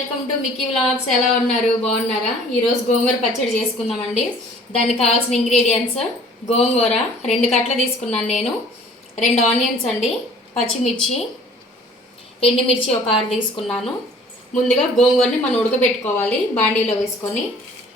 Welcome to Mickey vlogs. ఎలా ఉన్నారు? బాగున్నారా? ఈరోజు గోంగూర పచ్చడి చేసుకుందామండి. దానికి కావాల్సిన ఇంగ్రీడియంట్స్: గోంగూర 2 కట్టలు తీసుకున్నాను నేను, 2 ఆనియన్స్ అండి, పచ్చిమిర్చి, ఎండుమిర్చి ఒక 6 తీసుకున్నాను. ముందుగా గోంగూరని మనం ఉడకబెట్టుకోవాలి. బాండీలో వేసుకొని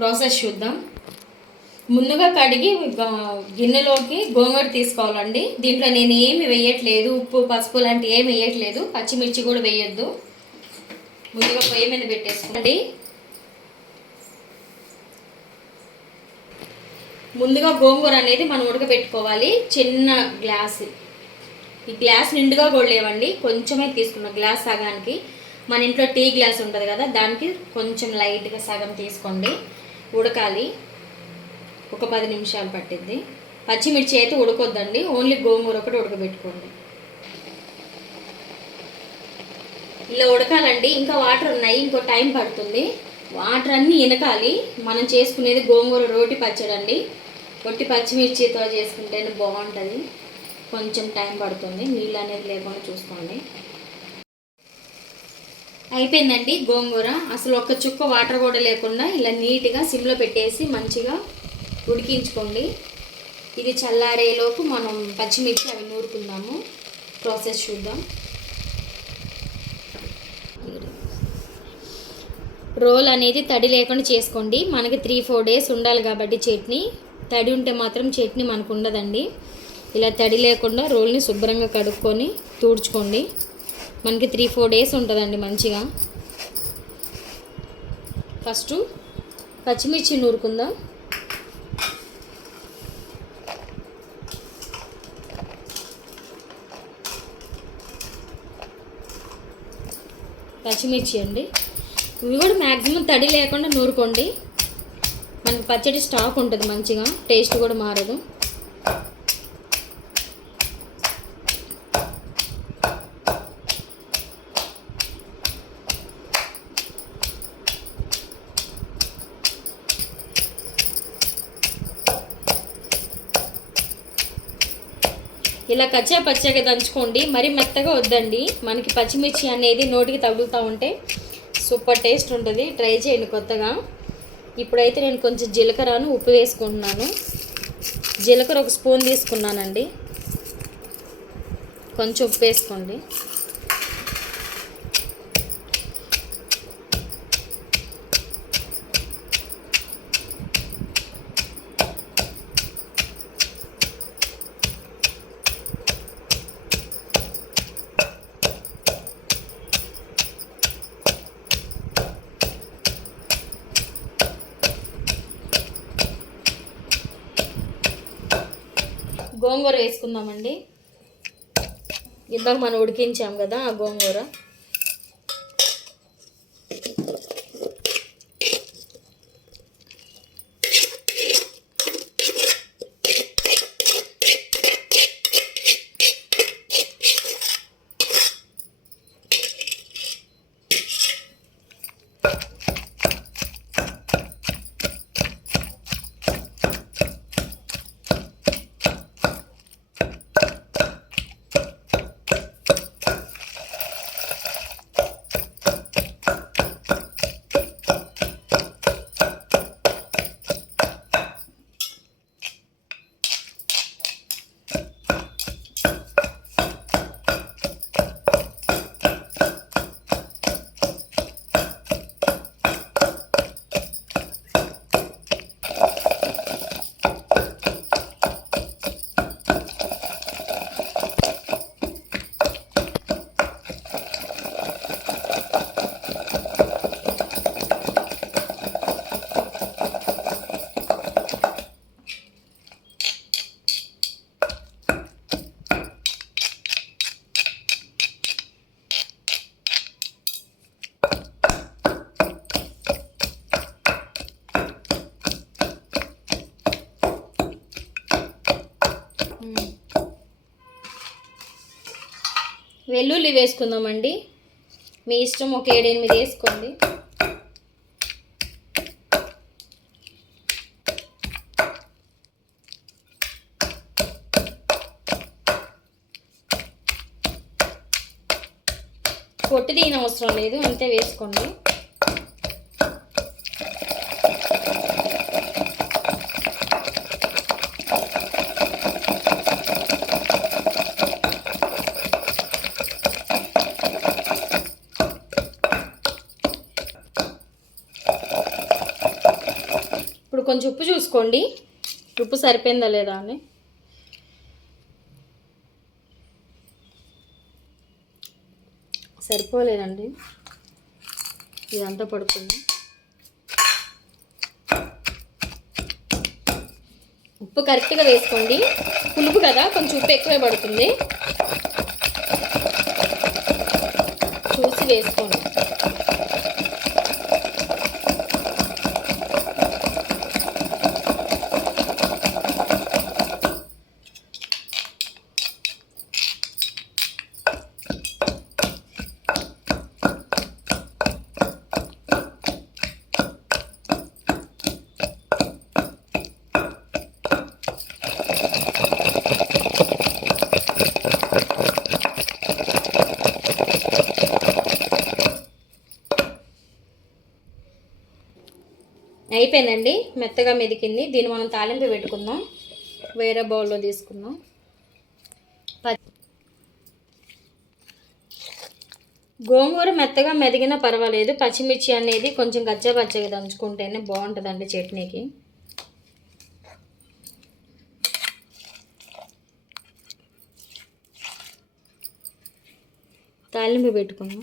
ప్రాసెస్ చూద్దాం. ముందుగా కడిగి గిన్నెలోకి గోంగూర తీసుకోవాలండి. దీంట్లో నేను ఏమి వేయట్లేదు, ఉప్పు పసుపు లాంటివి ఏమి వేయట్లేదు, పచ్చిమిర్చి కూడా వేయొద్దు. ముందుగా పొయ్యి మీద పెట్టేసుకోండి. ముందుగా గోంగూర అనేది మనం ఉడకబెట్టుకోవాలి. చిన్న గ్లాసు, ఈ గ్లాస్ నిండుగా కూడా లేవండి, కొంచెమే తీసుకున్నాం. గ్లాస్ సగానికి, మన ఇంట్లో టీ గ్లాస్ ఉంటుంది కదా, దానికి కొంచెం లైట్గా సగం తీసుకోండి. ఉడకాలి, ఒక 10 నిమిషాలు పట్టిద్ది. పచ్చిమిర్చి అయితే ఉడకొద్దండి, ఓన్లీ గోంగూర ఒకటి ఉడకబెట్టుకోండి. ఇలా ఉడకాలండి. ఇంకా వాటర్ ఉన్నాయి, ఇంకో టైం పడుతుంది. వాటర్ అన్నీ ఇనకాలి. మనం చేసుకునేది గోంగూర రోటి పచ్చడి అండి. ఒట్టి పచ్చిమిర్చితో చేసుకుంటేనే బాగుంటుంది. కొంచెం టైం పడుతుంది, నీళ్ళు అనేది లేకుండా చూసుకోండి. అయిపోయిందండి గోంగూర. అసలు ఒక్క చుక్క వాటర్ కూడా లేకుండా ఇలా నీట్గా సిమ్లో పెట్టేసి మంచిగా ఉడికించుకోండి. ఇది చల్లారేలోపు మనం పచ్చిమిర్చి అవి నూరుకుందాము. ప్రాసెస్ చూద్దాం. రోల్ అనేది తడి లేకుండా చేసుకోండి. మనకి 3-4 డేస్ ఉండాలి కాబట్టి చట్నీ. తడి ఉంటే మాత్రం చట్నీ మనకు ఉండదండి. ఇలా తడి లేకుండా రోల్ని శుభ్రంగా కడుక్కొని తుడుచుకోండి. మనకి 3-4 డేస్ ఉంటుందండి మంచిగా. ఫస్ట్ పచ్చిమిర్చి నూరుకుందాం. పచ్చిమిర్చి అండి, ఇవి కూడా మ్యాక్సిమం తడి లేకుండా నూరుకోండి. మనకి పచ్చడి స్టాక్ ఉంటుంది మంచిగా, టేస్ట్ కూడా మారదు. ఇలా కచ్చా పచ్చగా దంచుకోండి, మరి మెత్తగా వద్దండి. మనకి పచ్చిమిర్చి అనేది నోటికి తగులుతూ ఉంటే సూపర్ టేస్ట్ ఉంటుంది. ట్రై చేయండి కొత్తగా. ఇప్పుడైతే నేను కొంచెం జీలకర్రను ఉప్పు వేసుకుంటున్నాను. జీలకర్ర 1 స్పూన్ తీసుకున్నానండి. కొంచెం ఉప్పు వేసుకోండి. గోంగూర వేసుకుందామండి. ఇందాక మనం ఉడికించాం కదా ఆ గోంగూర. వెల్లుల్లి వేసుకుందామండి. మీ ఇష్టం, ఒక 7-8 వేసుకోండి. పొట్టు తీయని అవసరం లేదు, అంతే వేసుకోండి. కొంచెం ఉప్పు చూసుకోండి, ఉప్పు సరిపోయిందా లేదా అని. సరిపోలేదండి, ఇదంతా పడుతుంది. ఉప్పు కరెక్ట్గా వేసుకోండి, పులుపు కదా కొంచెం ఉప్పు ఎక్కువే పడుతుంది, చూసి వేసుకోండి. అయిపోయిందండి, మెత్తగా మెదికింది. దీన్ని మనం తాలింపు పెట్టుకుందాం. వేరే బౌల్లో తీసుకుందాం. గోంగూర మెత్తగా మెదిగినా పర్వాలేదు, పచ్చిమిర్చి అనేది కొంచెం గజ్జపచ్చగా దంచుకుంటేనే బాగుంటుందండి చట్నీకి. తాలింపు పెట్టుకుందాం.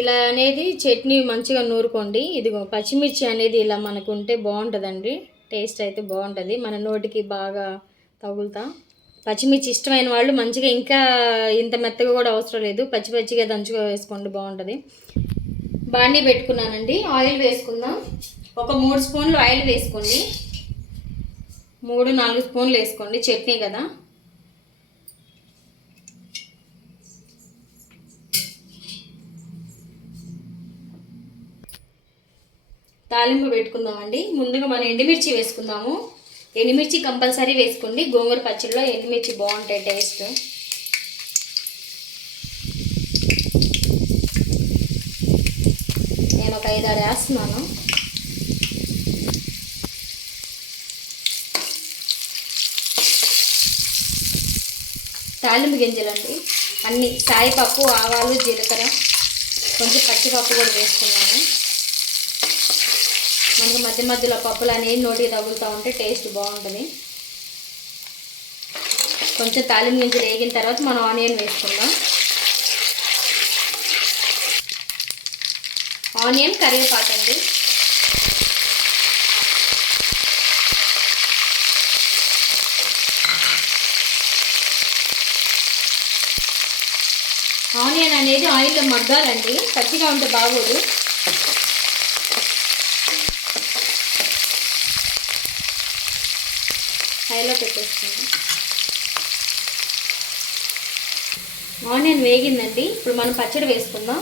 ఇలా అనేది చట్నీ మంచిగా నూరుకోండి. ఇదిగో పచ్చిమిర్చి అనేది ఇలా మనకు ఉంటే బాగుంటుందండి, టేస్ట్ అయితే బాగుంటుంది, మన నోటికి బాగా తగులుతా. పచ్చిమిర్చి ఇష్టమైన వాళ్ళు మంచిగా ఇంకా ఇంత మెత్తగా కూడా అవసరం లేదు, పచ్చి పచ్చిగా దంచుగా వేసుకోండి, బాగుంటుంది. బాండీ పెట్టుకున్నానండి, ఆయిల్ వేసుకుందాం. ఒక 3 స్పూన్లు ఆయిల్ వేసుకోండి, 3-4 స్పూన్లు వేసుకోండి, చట్నీ కదా. తాలింపు పెట్టుకుందామండి. ముందుగా మనం ఎండుమిర్చి వేసుకుందాము. ఎండుమిర్చి కంపల్సరీ వేసుకోండి, గోంగూర పచ్చడిలో ఎండుమిర్చి బాగుంటాయి టేస్ట్. నేను ఒక 5-6 వేస్తున్నాను. తాలింపు గింజలండి అన్నీ, సాయిపప్పు, ఆవాలు, జీలకర్ర, కొంచెం పచ్చిపప్పు కూడా వేసుకున్నాను. మనకి మధ్య మధ్యలో పప్పులు అనేది నోటికి తగులుతూ ఉంటే టేస్ట్ బాగుంటుంది. కొంచెం తాలింపు గింజలు వేగిన తర్వాత మనం ఆనియన్ వేసుకుందాం. ఆనియన్, కరివేపాకు అండి. ఆనియన్ అనేది ఆయిల్లో మగ్గాలండి, పచ్చిగా ఉంటే బాగోదు. హైలో పెట్టేస్తాను. ఆనియన్ వేగిందండి, ఇప్పుడు మనం పచ్చడి వేసుకుందాం.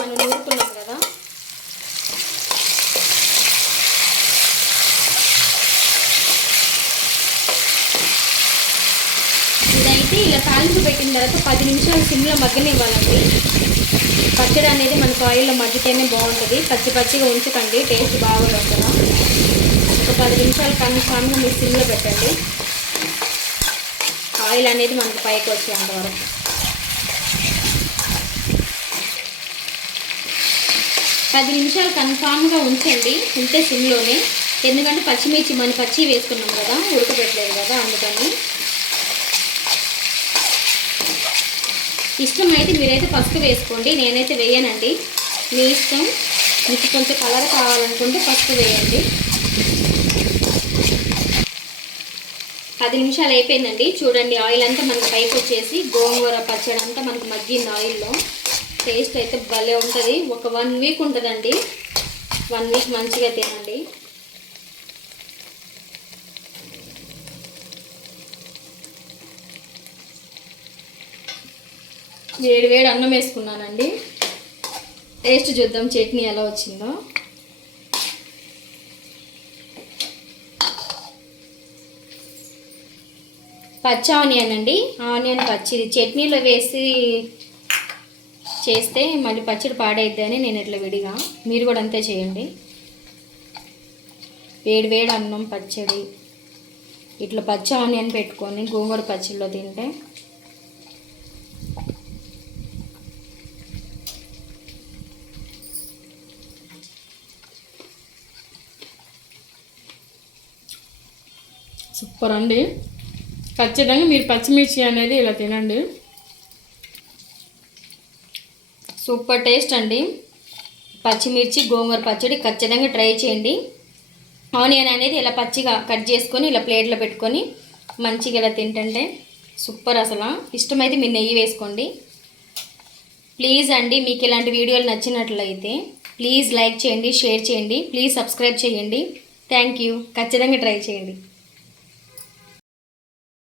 మనం నూరుకున్నాం కదా, ఇదైతే ఇలా తాలింపు పెట్టిన తర్వాత 10 నిమిషాలు సిమ్లో మగ్గనివ్వాలండి. పచ్చడి అనేది మనకు ఆయిల్లో మగ్గితేనే బాగుంటుంది, పచ్చి పచ్చిగా ఉంచకండి, టేస్ట్ బాగోదు కదా. ఒక 10 నిమిషాలు కన్ఫామ్గా మీరు సిమ్లో పెట్టండి, ఆయిల్ అనేది మనకు పైకి వచ్చేంతవరకు. పది నిమిషాలు కన్ఫామ్గా ఉంచండి, ఉంటే సిమ్లోనే. ఎందుకంటే పచ్చిమిర్చి మనం పచ్చి వేసుకున్నాం కదా, ఉడకబెట్టలేదు కదా, అందుకని. ఇష్టమైతే మీరైతే పసుపు వేసుకోండి, నేనైతే వేయనండి, మీ ఇష్టం. మీకు కొంచెం కలర్ కావాలనుకుంటే పసుపు వేయండి. 10 నిమిషాలు అయిపోయిందండి, చూడండి ఆయిల్ అంతా మనకి పైకి వచ్చేసి గోంగూర పచ్చడి అంతా మనకు మగ్గింది ఆయిల్లో. టేస్ట్ అయితే భలే ఉంటుంది. ఒక 1 వీక్ ఉంటుందండి, 1 వీక్ మంచిగా తినండి. వేడి వేడి అన్నం వేసుకున్నానండి, టేస్ట్ చూద్దాం చట్నీ ఎలా వచ్చిందో. పచ్చి ఆనియన్ అండి, ఆనియన్ పచ్చిది చట్నీలో వేసి చేస్తే మళ్ళీ పచ్చడి పాడైద్దని నేను ఇట్లా విడిగా, మీరు కూడా అంతే చేయండి. వేడి వేడి అన్నం పచ్చడి ఇట్లా పచ్చి ఆనియన్ పెట్టుకొని గోంగూర పచ్చడిలో తింటే సూపర్ అండి. ఖచ్చితంగా మీరు పచ్చిమిర్చి అనేది ఇలా తినండి. సూపర్ టేస్ట్ అండి. పచ్చిమిర్చి గోంగూర పచ్చడి ఖచ్చితంగా ట్రై చేయండి. ఆనియన్ అనేది ఇలా పచ్చిగా కట్ చేసుకొని ఇలా ప్లేట్లో పెట్టుకొని మంచిగా ఇలా తింటుంటే సూపర్. అసలు ఇష్టమైతే మీరు నెయ్యి వేసుకోండి. ప్లీజ్ అండి, మీకు ఇలాంటి వీడియోలు నచ్చినట్లయితే ప్లీజ్ లైక్ చేయండి, షేర్ చేయండి, ప్లీజ్ సబ్స్క్రైబ్ చేయండి. Thank you. ఖచ్చితంగా ట్రై చేయండి.